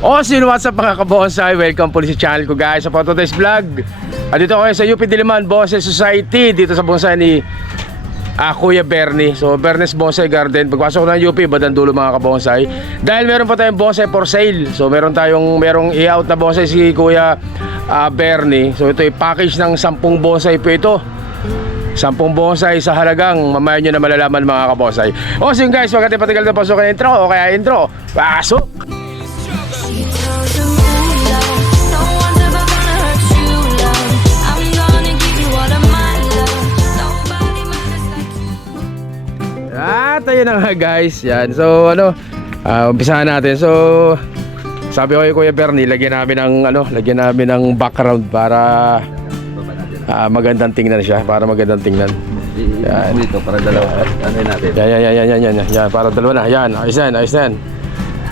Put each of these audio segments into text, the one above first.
What's up mga kabonsai? Welcome po sa channel ko guys sa Today's Vlog. Dito ako sa UP Diliman Bonsai Society, dito sa bonsai ni Kuya Bernie. So Bernie's Bonsai Garden. Pagpasok ko ng UP, Badang Dulo mga kabonsai. Dahil meron pa tayong bonsai for sale. So merong i-out na bonsai si Kuya Bernie. So ito ay package ng 10 bonsai po ito. 10 bonsai sa halagang mamaya nyo na malalaman mga kabonsai. So yun guys, wag natin patigal na pasok ng intro o kaya intro. Pasok! At ayun na nga guys. Yan. So umpisahan natin. So sabi ko kay Kuya Bernie, lagyan namin ng background para magandang tingnan siya, para magandang tingnan. Yan. Dito para dalawa. Ano natin? Yan, para dalawa na. Yan, ayos yan.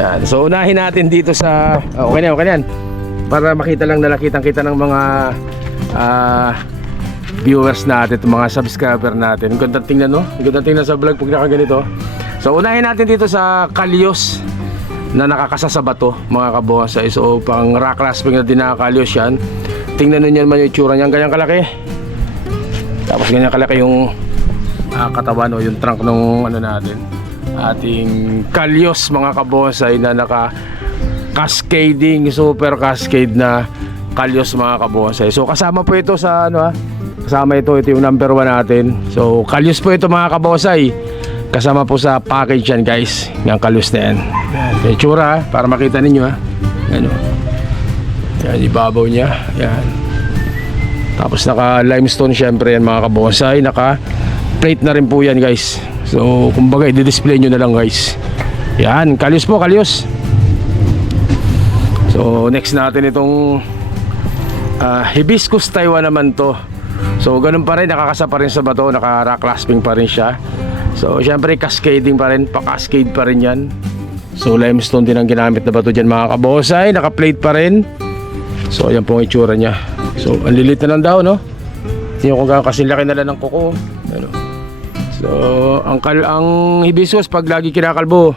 Yan. So unahin natin dito sa okay na yan. Para makita lang na nakitang-kita ng mga viewers natin, mga subscriber natin. Ang gandang tingnan, no? Ang gandang tingnan sa vlog pag nakaganito. So unahin natin dito sa kalyos na nakakasa sa bato, mga kabonsai. So pang rock clasping na din nakakalyos yan. Tingnan nyo naman yung itsura niyan, ganyan kalaki. Tapos ganyan kalaki yung katawan o yung trunk ng natin. Ating kalyos mga kabonsai na naka cascading, super cascade na kalyos mga kabonsai. So kasama po ito sa kasama ito yung number 1 natin. So kalyos po ito mga kabonsai. Kasama po sa package yan guys, yung kalyos na yan. Yan, itsura para makita ninyo ano. Yan, ibabaw niya. Yan. Tapos naka limestone syempre yan mga kabonsai. Naka plate na rin po yan guys. So kumbaga i-display nyo na lang guys. Yan, kalyos po, kalyos. So next natin itong hibiscus Taiwan naman to. So ganun pa rin, nakakasa pa rin sa bato. Naka rock clasping pa rin siya. So syempre cascading pa rin, pa-cascade pa rin yan. So limestone din ang ginamit na bato dyan mga kabonsai. Naka plate pa rin. So ayan po ang itsura niya. So ang lilit na lang daw, no? Tingnan ko kasi laki na lang ng kuko. Ano? So ang hibiscus pag lagi kinakalbo,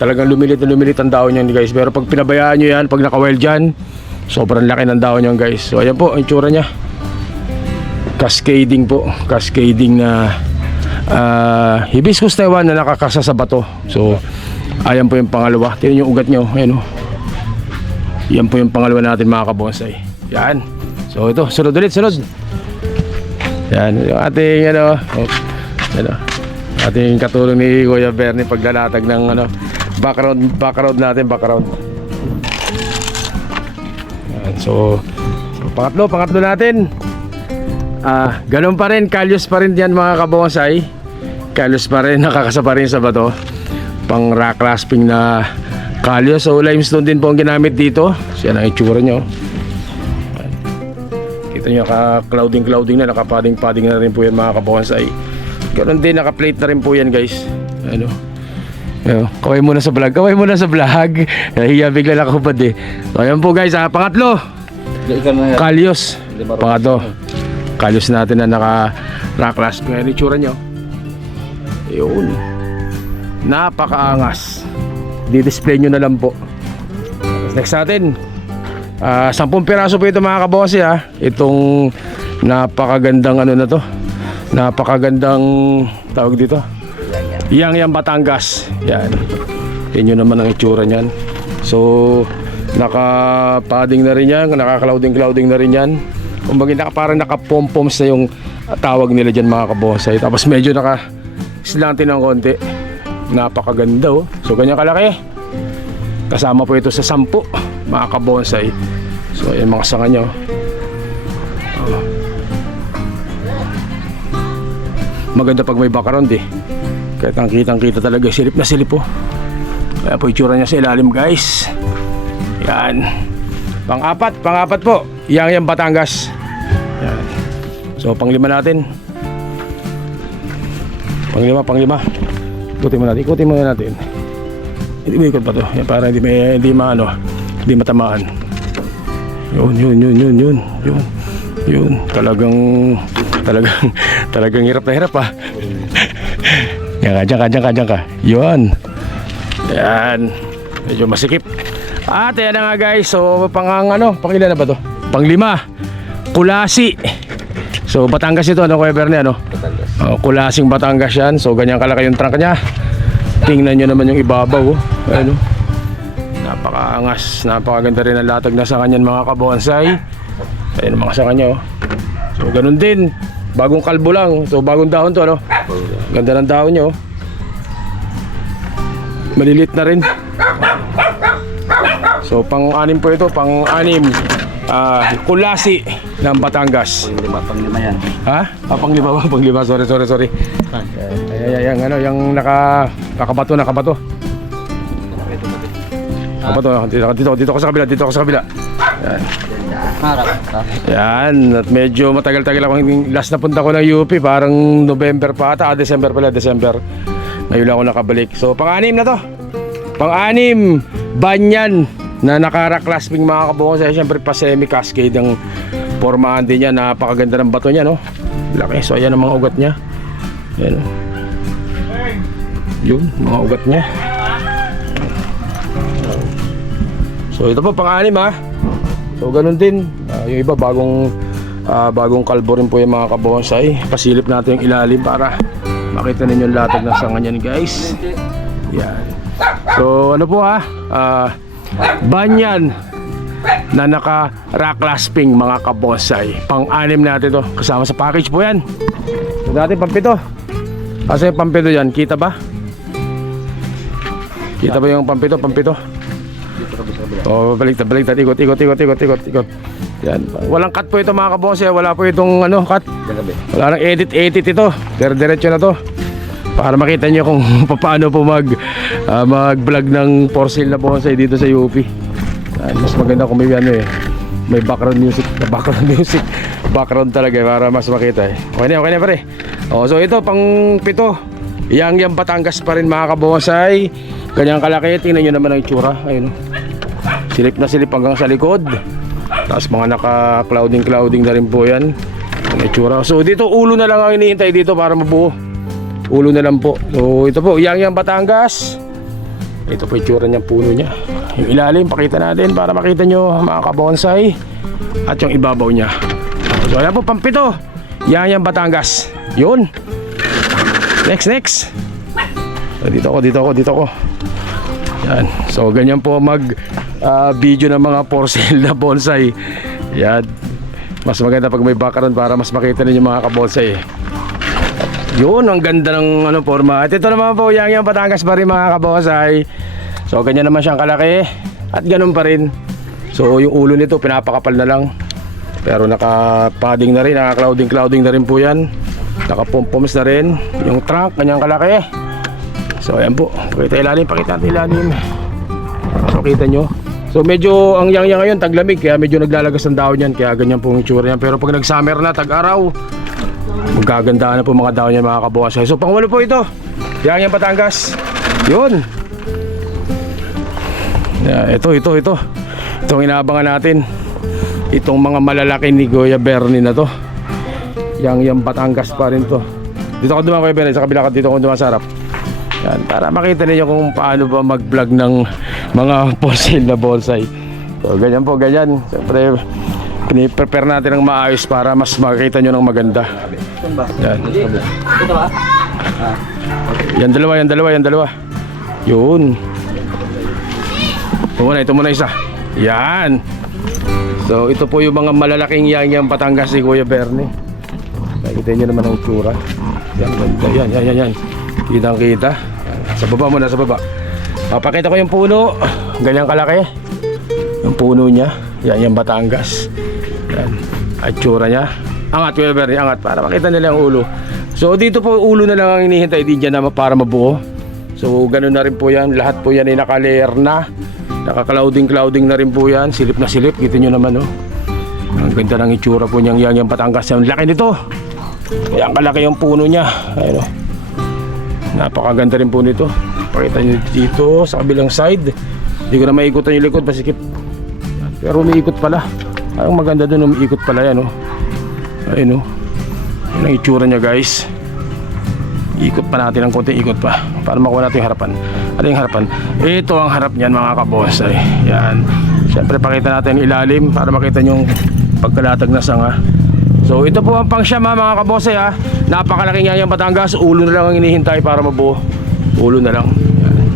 talagang lumilit ang daon niyan guys. Pero pag pinabayaan nyo yan, pag naka-wild dyan, sobrang laki ng daon niyan guys. So ayan po ang itsura niya. Cascading po. Cascading na hibiscus Taiwan na nakakasa sa bato. So ayan po yung pangalawa. Tingnan yung ugat nyo. Ayan o. Yan po yung pangalawa natin mga kabonsai. Yan. So ito, sunod ulit. Yan, yung ating ating katulong ni Kuya Bernie paglalatag ng background natin. Yan, so pangatlo natin. Ganun pa rin, kalyos pa rin yan mga kabonsai. Kalyos pa rin, nakakasa pa rin sa bato. Pang rock clasping na kalyos. So limestone din po ang ginamit dito. So yan ang itsura nyo. Kita nyo, naka-clouding na, naka-padding na rin po yan mga kabonsai. Ganun din, naka-plate na rin po yan guys. Ano? Kaway muna sa vlog. Nahiya bigla na kahubad eh. So ayan po guys, pangatlo. Kalyos. Pangatlo. Kalyos natin na naka-rock clasping. Ayan ang itsura nyo. Yun. Napakaangas. Di-display nyo na lang po. Next natin 10 piraso po ito mga kabose itong napakagandang napakagandang tawag dito, Yang Batangas. Yan. Yan nyo naman ang itsura nyan. So naka-padding na rin yan, naka-clouding na rin yan. Kumbaga parang naka-pom-poms na yung tawag nila dyan mga kabose. Tapos medyo naka-slanty ng konti. Napakaganda So ganyan kalaki. Kasama po ito sa 10 mga kabonsai. So ayan mga sanga nyo. Maganda pag may background kahit ang kitang-kita talaga, silip na silip po. Kaya po itsura niya sa ilalim guys. Yan. Pang-apat po, Yang Batangas. Yan. So pang-5 natin. Pang-5. Ikutin muna natin. Hindi ikot pa to. Yan, para hindi matamaan. Yun. Talagang hirap na hirap Diyan ka. Yun. Yan. Medyo masikip. At ayan na nga guys. So pangilan na ba to? Panglima. Kulasi. So Batangas ito, ano Kuya Bernie, ano? Batangas. Kulasing Batangas yan. So ganyan kalaki yung trunk niya. Tingnan nyo naman yung ibabaw, oh. Ayan, oh. Napakaangas. Napakaganda rin ang latag na sa kanyan mga kabonsai. Ayan ang mga sa kanya, oh. So ganun din. Bagong kalbo lang. So bagong dahon to, ano? Ganda ng dahon niya, oh. Malilit na rin. So pang-anim po ito, pang-anim. Kulasi ng Batangas. Panglima yan. Ha? Panglima ba? Panglima. Sorry. Ayan, ano, yung nakabato. Nakabato dito ako sa kabila. Ayan. Yan. At medyo matagal-tagal ako. Last na punta ko ng UP, parang November pa ata. December pala, December. Ngayon lang ako nakabalik. So pang-anim na to. Pang-anim, Banyan na naka-clasping mga kabukong. Siyempre pa semi-cascade ang formahan din niya. Napakaganda ng bato niya, no? Laki. So ayan ang mga ugat niya. Ayan, oh. Yun, mga ugat niya. So ito po pang-anim, ha. So ganun din. Yung iba bagong kalbo rin po yung mga kabonsai. Pasilip natin yung ilalim para makita ninyo yung latag ng sanga niyan, guys. Yan. So ano po, ha, Banyan na naka rock clasping mga kabonsai. Pang-anim natin to. Kasama sa package po yan. So natin pampito. Kasi yung pampito yan, kita ba? Kita ba yung pampito? Oh, baliktad. Ikot. Yan. Walang cut po ito mga kabonsai. Wala po itong cut. Wala nang edit ito. Diretso na to. Para makita nyo kung paano po mag-vlog ng for sale na bonsai dito sa UP. Mas maganda kung may background music talaga para mas makita. Okay na pare. So ito pang pito. Yang Batangas pa rin mga kabonsai. Ganyang kalaki. Tingnan nyo naman ang itsura. Ayun, silip na silip hanggang sa likod. Tapos mga naka-clouding na rin po yan ang itsura. So dito ulo na lang ang hinihintay dito para mabuo. Ulo na lang po. So ito po, yang Batangas. Ito po itsura niyang puno niya. Yung ilalim, pakita natin para makita nyo mga kabonsai. At yung ibabaw niya. So ayan po, pampito. Yang Batangas. Yun. Next. So, dito ako. Yan. So ganyan po video ng mga for sale na bonsai. Yan. Mas maganda pag may background para mas makita ninyo mga kabonsai. Yun, ang ganda ng forma. At ito naman po, yang Batangas pa rin mga kabonsai. So ganyan naman siyang kalaki. At ganun pa rin. So yung ulo nito pinapakapal na lang. Pero naka-padding na rin, naka-clouding na rin po yan. Naka-pom-poms na rin. Yung trunk, ganyang kalaki. So ayan po, pakita natin ilalim. So kita nyo. So medyo ang yang ngayon taglamig, kaya medyo naglalagas ng daon yan. Kaya ganyan po yung itsura yan. Pero pag nag-summer na, tag-araw, magaganda na po mga daon yan mga kabonsai. So pangwalo po ito, yang Batangas. Yun. Ito. Itong inaabangan natin. Itong mga malalaki ni Kuya Bernie na to. Yang Batangas pa rin to. Dito ako dumaan Kuya Bernie, sa kabila dito ako dumaan sa harap. Yan, para makita niyo kung paano ba mag-vlog ng mga for sale na bonsai. So ganyan po. Siyempre piniprepare natin ng maayos para mas makita nyo ng maganda. Yan. Yan dalawa. Yun. Ito muna isa. Yan. So ito po yung mga malalaking yang Batangas ni Kuya Bernie. Nakita nyo naman ang itsura. Yan. Kitang-kita. Sa baba muna, sa baba. Papakita ko yung puno. Ganyang kalaki. Yung puno niya. Yang Batangas. Yan. At tsura niya. Angat, Kuya Bernie, angat para makita nila ang ulo. So dito po ulo na lang ang hinihintay din dyan na para mabuo. So ganun na rin po yan. Lahat po yan ay naka-layer na. Naka-clouding na rin po yan. Silip na silip. Kita nyo naman, oh. Ang ganda ng itsura po niyang yang Batangas. Ang laki nito. Kaya ang kalaki yung puno niya. Ayun, oh. Napakaganda rin po nito. Pakita nyo dito sa kabilang side. Hindi ko na maikutan yung likod. Pasikip. Pero umiikot pala. Ang maganda dun, umiikot pala yan, oh. Ayun, oh. Yan ang itsura niya, guys. Ikot pa natin ng konti, ikot pa para makuha natin yung harapan. Ano yung harapan? Ito ang harap niyan mga kabonsay. Yan. Siyempre pakita natin ilalim para makita nyo yung pagkalatag na sanga. So ito po ang pangsyama mga kabonsay ha. Napakalaki nga yung Batangas. Ulo na lang ang hinihintay para mabuo. Ulo na lang. Yan.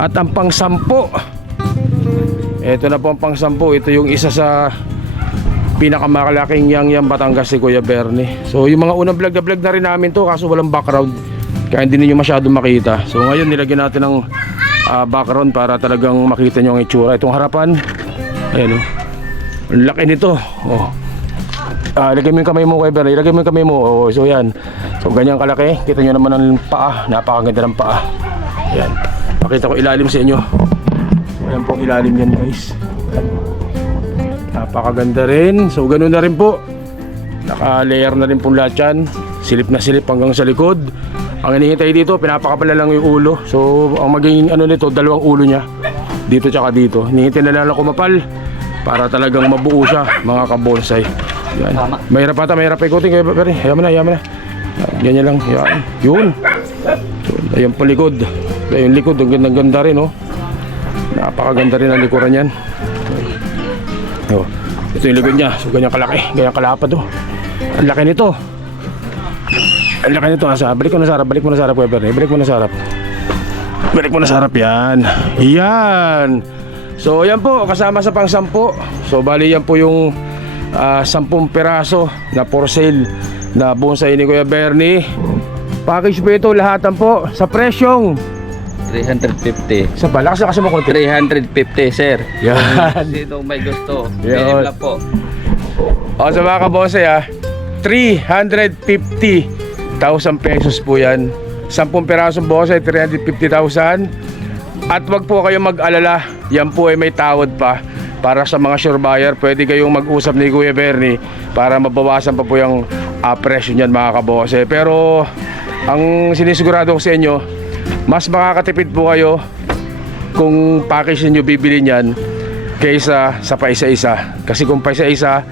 At ang pang-sampo, ito na po ang pang-sampo. Ito yung isa sa pinakamalaking yang Batangas si Kuya Bernie. So yung mga unang vlog na rin namin to, kaso walang background, kaya hindi niyo masyado makita. So ngayon nilagyan natin ng background para talagang makita nyo ang itsura. Itong harapan, ayan oh. Ang laki nito oh. Ilagay mo yung kamay mo Kuya Bernie, ilagay mo yung kamay mo oh. So yan, so ganyan kalaki. Kita nyo naman ang paa, napakaganda ng paa. Ayan, pakita ko ilalim sa inyo. Ayan po ilalim yan guys. Napakaganda rin. So ganoon na rin po. Naka-layer na rin po lahat yan. Silip na silip hanggang sa likod. Ang hinihintay dito, pinapakapala lang yung ulo. So ang magiging ano nito, dalawang ulo niya. Dito tsaka dito. Hinihintay na lang kumapal para talagang mabuo siya mga kabonsay. Yan. Mahirap ata, mahirap ikutin kayo. Pero yaman na. Ganyan lang. Yan. Yun. So, ayun po likod. Ayun likod, ang ganda rin oh. Napakaganda rin ang likuran yan. Oh, ito yung likod niya. So ganyan kalaki, ganyan kalapad oh. Ang laki nito. Ang laki nito. Balik mo na sa harap, Kuya Bernie. Balik mo na sa harap yan. Yan. So yan po, kasama sa pang-sampo. So bali yan po yung 10 peraso na for sale na bonsai ni Kuya Bernie. Package po ito, lahatan po sa presyong 350. sa balakas na kasi mo konti. 350, sir. Yan. Sino may gusto? Yan. Bilhin lang po. O sa mga kabonsay 350,000 pesos po yan. 10 perasong bonsai, 350,000. At wag po kayong mag-alala, yan po ay may tawad pa. Para sa mga sure buyer, pwede kayong mag-usap ni Kuya Bernie para mabawasan pa po yung presyo niyan mga kabonsay. Pero ang sinisigurado ko sa inyo, mas makakatipid po kayo kung package ninyo bibili niyan kaysa sa paisa-isa. Kasi kung paisa-isa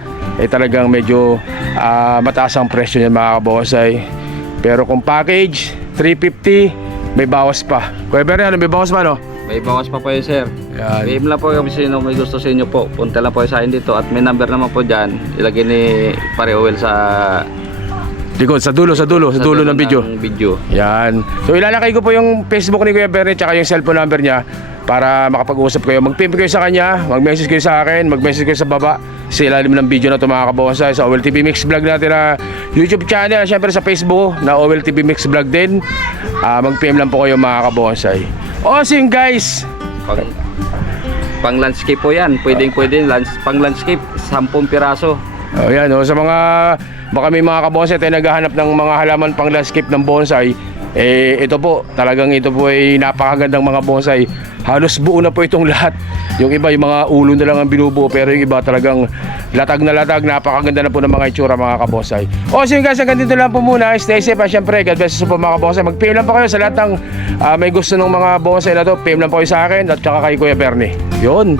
talagang medyo mataas ang presyo niyan mga kabonsay. Pero kung package 350, may bawas pa. Kuya Bernie, may bawas pa no? May bawas pa po yun, sir. Yan. Bilhin lang po kung sino may gusto sa inyo po. Punta lang po sa akin dito at may number naman po dyan. Ilagay ni Pare Owel sa Likod, sa dulo ng video. Yan. So ilalagay ko po yung Facebook ni Kuya Bernie tsaka yung cellphone number niya para makapag-usap kayo. Mag-PM kayo sa kanya, mag-message kayo sa akin, mag-message kayo sa baba sa ilalim ng video na ito mga kabonsay. Sa Owel TV Mix Vlog natin na YouTube channel, syempre sa Facebook na Owel TV Mix Vlog din. Mag-PM lang po kayo mga kabonsay. Awesome guys! Pang landscape po yan. Pwede pang landscape 10 piraso. Yan, sa mga baka may mga kabonsay tayo naghahanap ng mga halaman pang landscape ng bonsai. Ito po, talagang ito po ay napakagandang mga bonsai. Halos buo na po itong lahat. Yung iba, yung mga ulo na lang ang binubuo, pero yung iba talagang latag na latag. Napakaganda na po ng mga itsura mga kabonsai. So yun guys, hanggang dito lang po muna. Stay safe at syempre, God bless po mga kabonsai. Mag-PM lang po kayo sa lahat ng may gusto ng mga bonsai na to. PM lang po kayo sa akin at saka kay Kuya Bernie. Yun.